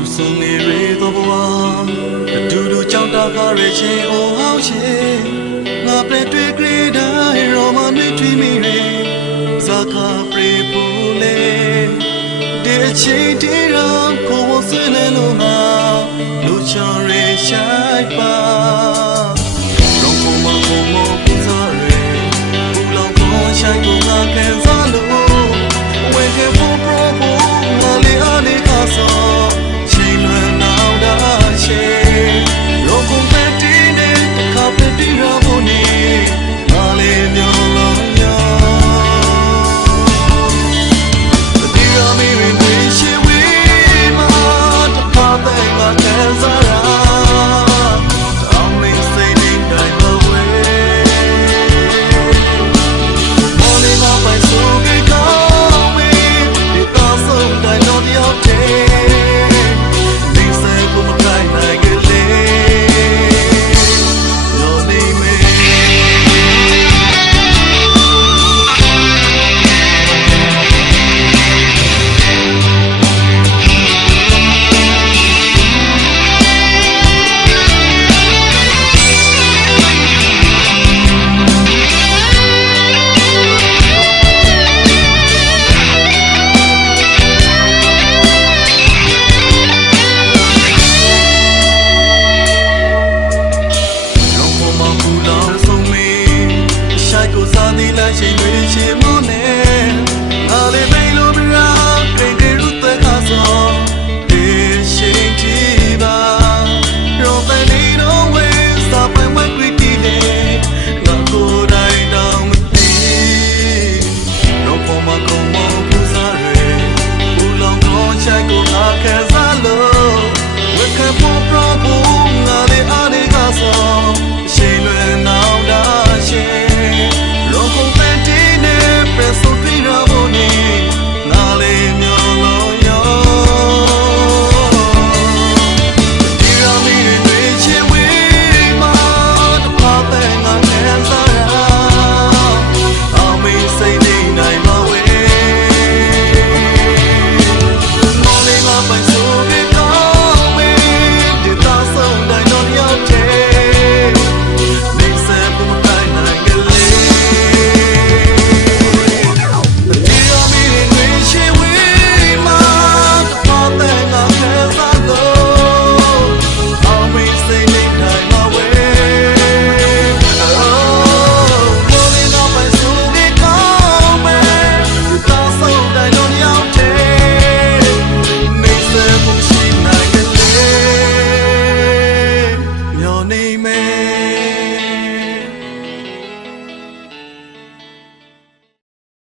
သူစံနေရေတော့ဘဝအတူတူကြောက်တာကားရချင်းအောင်အောင်ချေငါပြည့်တွေ့ကြတဲ့ရောမနှွေထွေးမိရေဇာခပြေပူလေဒီအချိန်တည်း တာချိန်တွေရှင်မှုနဲ့ may